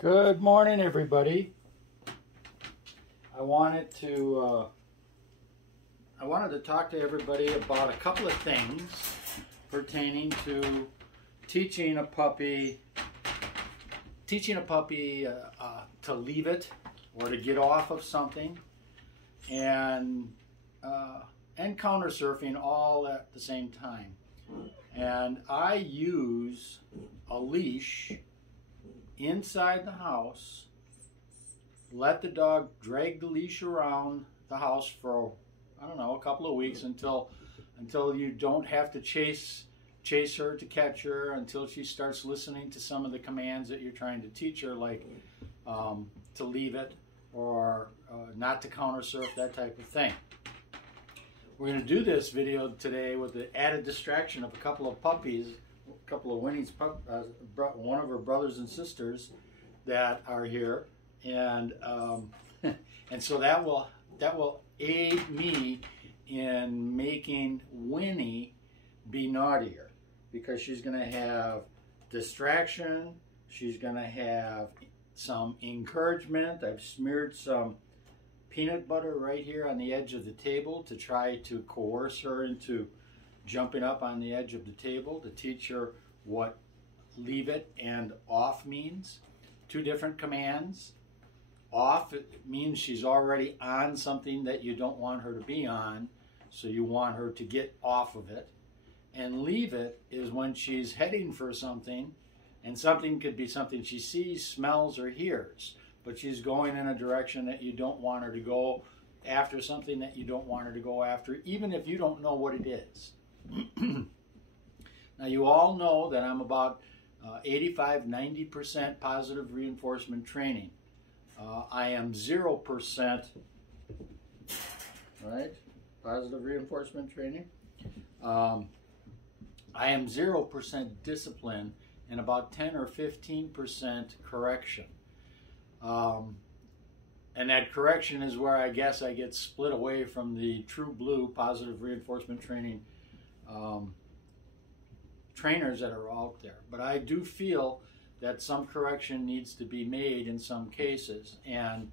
Good morning, everybody. I wanted to talk to everybody about a couple of things pertaining to teaching a puppy to leave it or to get off of something, and counter surfing all at the same time. And I use a leash inside the house. Let the dog drag the leash around the house for, I don't know, a couple of weeks until you don't have to chase her to catch her, until she starts listening to some of the commands that you're trying to teach her, like to leave it or not to counter surf, that type of thing. We're going to do this video today with the added distraction of a couple of puppies, a couple of Winnie's one of her brothers and sisters that are here, and so that will aid me in making Winnie be naughtier, because she's going to have distraction, she's going to have some encouragement. I've smeared some peanut butter right here on the edge of the table to try to coerce her into jumping up on the edge of the table, to teach her what leave it and off means. Two different commands. Off, it means she's already on something that you don't want her to be on, so you want her to get off of it. And leave it is when she's heading for something, and something could be something she sees, smells, or hears, but she's going in a direction that you don't want her to go after, something that you don't want her to go after, even if you don't know what it is. Now, you all know that I'm about 85–90% positive reinforcement training. I am 0%, right? Positive reinforcement training. I am 0% discipline and about 10 or 15% correction. And that correction is where I guess I get split away from the true blue positive reinforcement training trainers that are out there. But I do feel that some correction needs to be made in some cases, and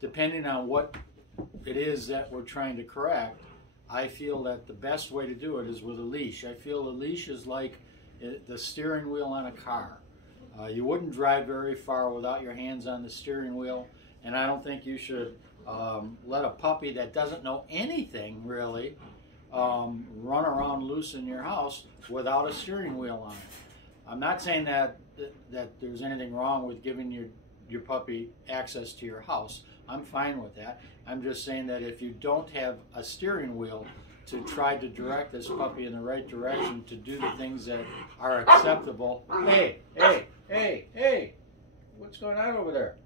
depending on what it is that we're trying to correct, I feel that the best way to do it is with a leash. I feel a leash is like the steering wheel on a car. You wouldn't drive very far without your hands on the steering wheel, and I don't think you should let a puppy that doesn't know anything really run around loose in your house without a steering wheel on it. I'm not saying that there's anything wrong with giving your puppy access to your house. I'm fine with that. I'm just saying that if you don't have a steering wheel to try to direct this puppy in the right direction to do the things that are acceptable. Hey, what's going on over there?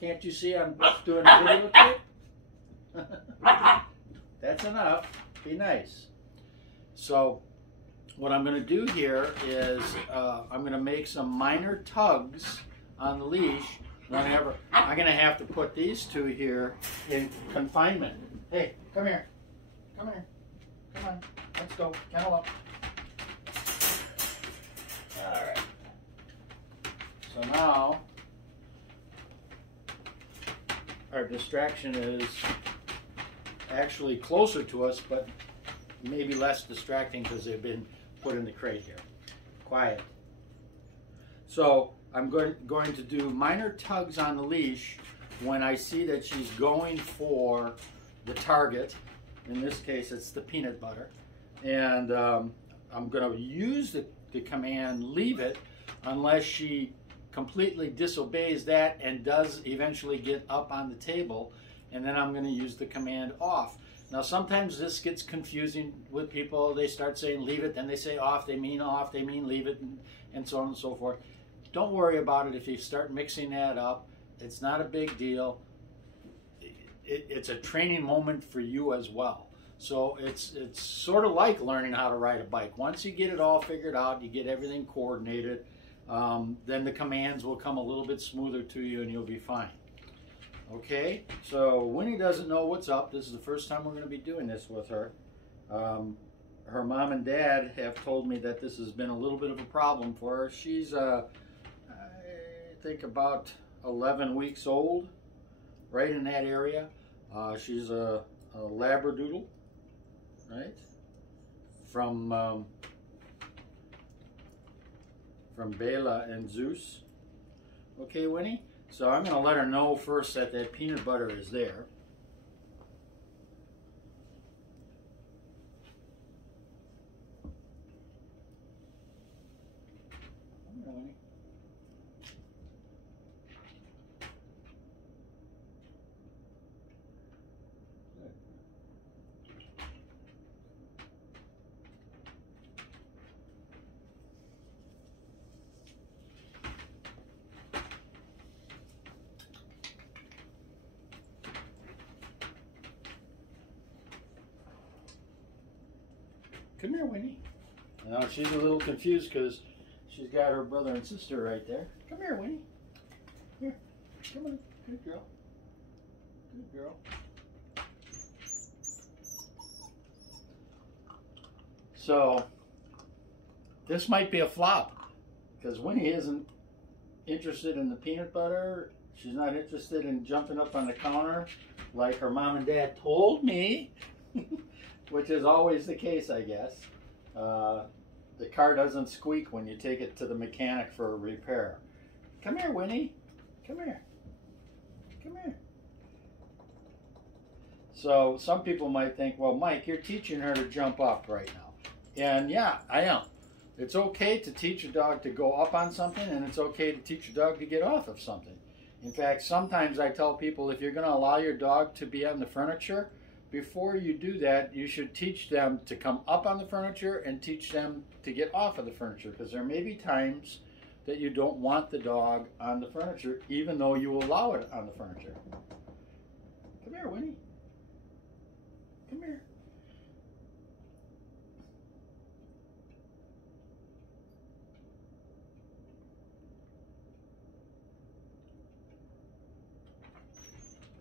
Can't you see I'm doing a videotape? That's enough. Be nice. So what I'm going to do here is I'm going to make some minor tugs on the leash whenever. I'm going to have to put these two here in confinement. Hey, come here. Come here. Come on. Let's go. Kennel up. All right. So now our distraction is actually closer to us, but maybe less distracting because they've been put in the crate here. Quiet. So I'm going to do minor tugs on the leash when I see that she's going for the target. In this case, it's the peanut butter. And I'm going to use the command leave it unless she completely disobeys that and does eventually get up on the table. And then I'm going to use the command off. Now, sometimes this gets confusing with people. They start saying leave it, then they say off, they mean leave it, and so on and so forth. Don't worry about it if you start mixing that up. It's not a big deal. It's a training moment for you as well. So it's sort of like learning how to ride a bike. Once you get it all figured out, you get everything coordinated, then the commands will come a little bit smoother to you and you'll be fine. Okay, so Winnie doesn't know what's up. This is the first time we're going to be doing this with her. Her mom and dad have told me that this has been a little bit of a problem for her. She's think about 11 weeks old, right in that area. She's a Labradoodle, right? From Bela and Zeus. Okay, Winnie? So I'm going to let her know first that that peanut butter is there. Winnie. Come here, Winnie. Now she's a little confused because she's got her brother and sister right there. Come here, Winnie. Here. Come on. Good girl. Good girl. So, this might be a flop because Winnie isn't interested in the peanut butter. She's not interested in jumping up on the counter like her mom and dad told me. Which is always the case, I guess. The car doesn't squeak when you take it to the mechanic for a repair. Come here, Winnie. Come here. Come here. So some people might think, well, Mike, you're teaching her to jump up right now. And yeah, I am. It's okay to teach a dog to go up on something, and it's okay to teach a dog to get off of something. In fact, sometimes I tell people if you're going to allow your dog to be on the furniture, before you do that, you should teach them to come up on the furniture and teach them to get off of the furniture, because there may be times that you don't want the dog on the furniture, even though you allow it on the furniture. Come here, Winnie. Come here.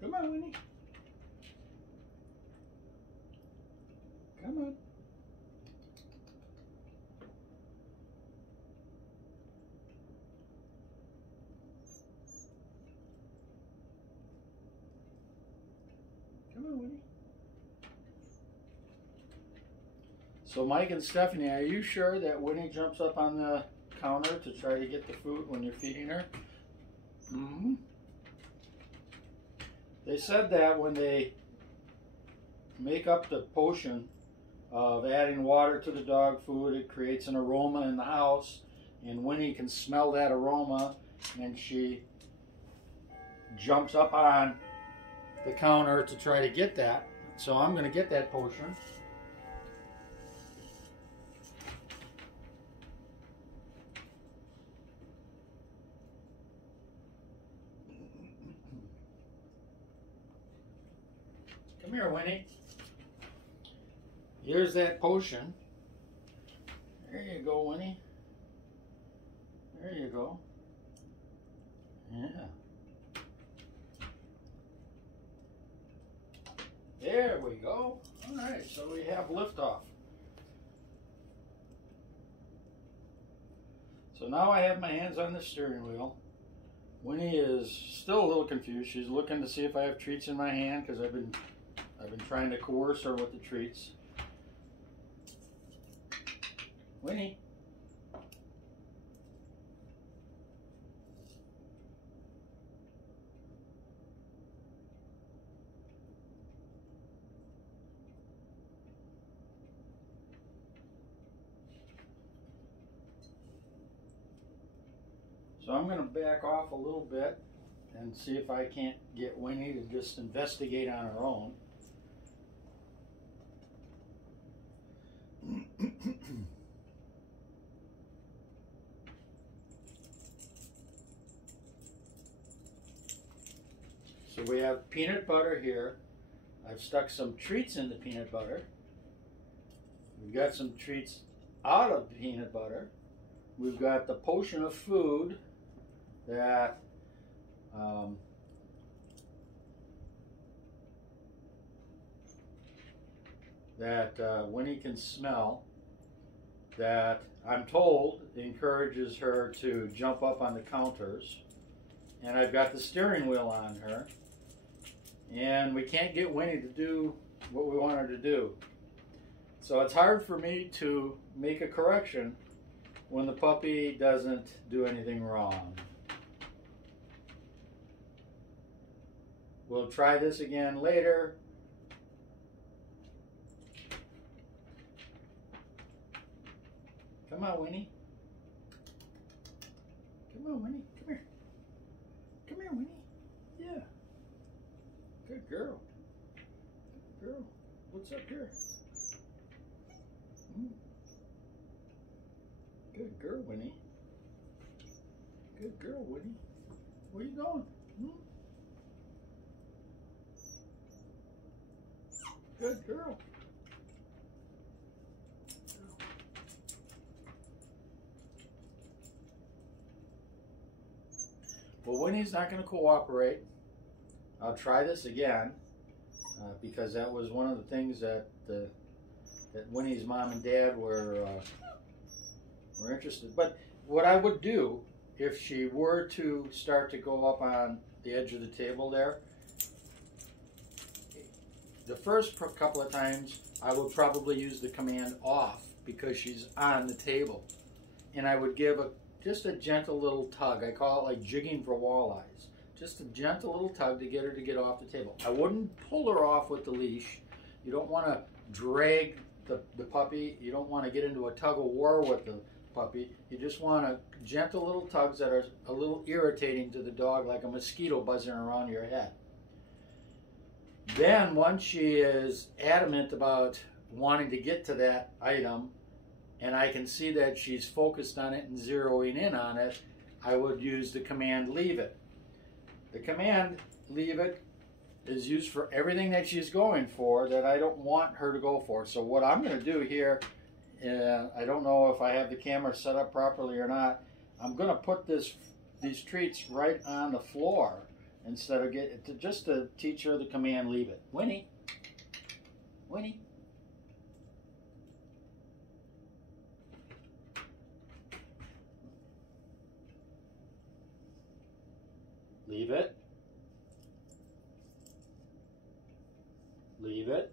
Come on, Winnie. Come on. Come on, Winnie. So Mike and Stephanie, are you sure that Winnie jumps up on the counter to try to get the food when you're feeding her? Mm-hmm. They said that when they make up the potion of adding water to the dog food, it creates an aroma in the house, and Winnie can smell that aroma, and she jumps up on the counter to try to get that. So I'm going to get that potion. Come here, Winnie. Here's that potion. There you go, Winnie. There you go. Yeah. There we go. All right, so we have liftoff. So now I have my hands on the steering wheel. Winnie is still a little confused. She's looking to see if I have treats in my hand because I've been trying to coerce her with the treats. Winnie. So I'm going to back off a little bit and see if I can't get Winnie to just investigate on her own. So we have peanut butter here. I've stuck some treats in the peanut butter. We've got some treats out of the peanut butter. We've got the potion of food that Winnie can smell, that I'm told encourages her to jump up on the counters. and I've got the steering wheel on her, and we can't get Winnie to do what we want her to do. So it's hard for me to make a correction when the puppy doesn't do anything wrong. We'll try this again later. Come on, Winnie. Come on, Winnie. Come here. Come here, Winnie. Yeah. Good girl. Good girl. What's up here? Good girl, Winnie. Good girl, Winnie. Where you going? Good girl. Well, Winnie's not going to cooperate. I'll try this again because that was one of the things that Winnie's mom and dad were interested. But what I would do if she were to start to go up on the edge of the table there, the first couple of times I would probably use the command off because she's on the table, and I would give just a gentle little tug. I call it like jigging for walleyes. Just a gentle little tug to get her to get off the table. I wouldn't pull her off with the leash. You don't want to drag the puppy. You don't want to get into a tug of war with the puppy. You just want a gentle little tugs that are a little irritating to the dog, like a mosquito buzzing around your head. Then once she is adamant about wanting to get to that item, and I can see that she's focused on it and zeroing in on it, I would use the command leave it. The command leave it is used for everything that she's going for that I don't want her to go for. So what I'm going to do here, I don't know if I have the camera set up properly or not, I'm going to put these treats right on the floor instead of just to teach her the command leave it. Winnie, Winnie. Leave it. Leave it.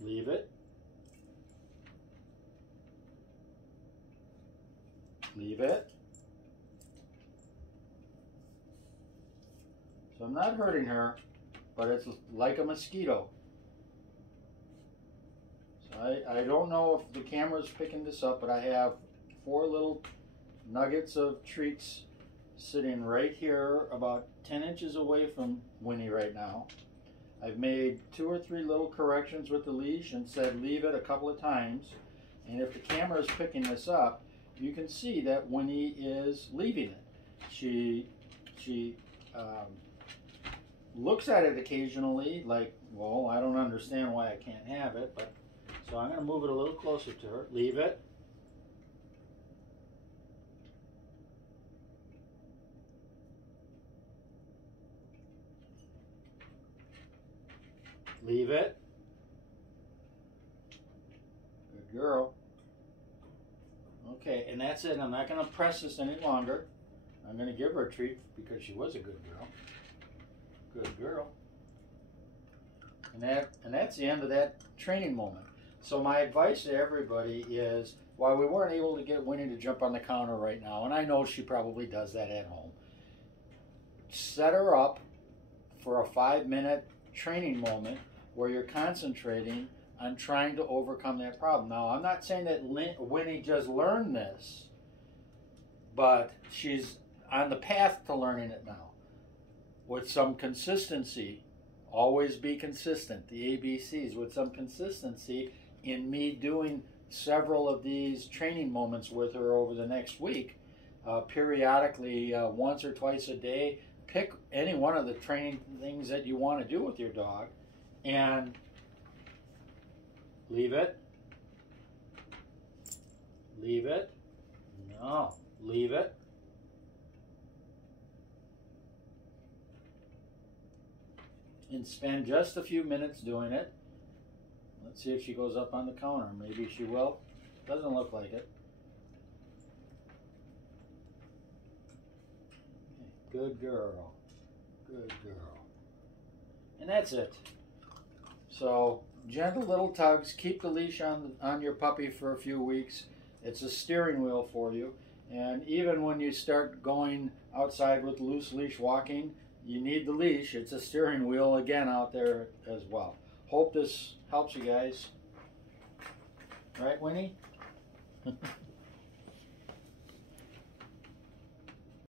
Leave it. Leave it. So I'm not hurting her, but it's like a mosquito. So I don't know if the camera's picking this up, but I have 4 little nuggets of treats sitting right here about 10 inches away from Winnie right now. I've made 2 or 3 little corrections with the leash and said leave it a couple of times, and if the camera is picking this up, you can see that Winnie is leaving it. She looks at it occasionally like, well, I don't understand why I can't have it, but so I'm going to move it a little closer to her. Leave it. Leave it. Good girl. Okay, and that's it. I'm not going to press this any longer. I'm going to give her a treat because she was a good girl. Good girl. And that's the end of that training moment. So my advice to everybody is, while we weren't able to get Winnie to jump on the counter right now, and I know she probably does that at home, set her up for a 5-minute training moment where you're concentrating on trying to overcome that problem. Now, I'm not saying that Winnie just learned this, but she's on the path to learning it now. With some consistency, always be consistent, the ABCs, with some consistency in me doing several of these training moments with her over the next week, periodically, once or twice a day. Pick any one of the training things that you want to do with your dog and leave it. Leave it. No, leave it. And spend just a few minutes doing it. Let's see if she goes up on the counter. Maybe she will. Doesn't look like it. Good girl. Good girl. And that's it. So, gentle little tugs. Keep the leash on your puppy for a few weeks. It's a steering wheel for you. And even when you start going outside with loose leash walking, you need the leash. It's a steering wheel again out there as well. Hope this helps you guys. Right, Winnie?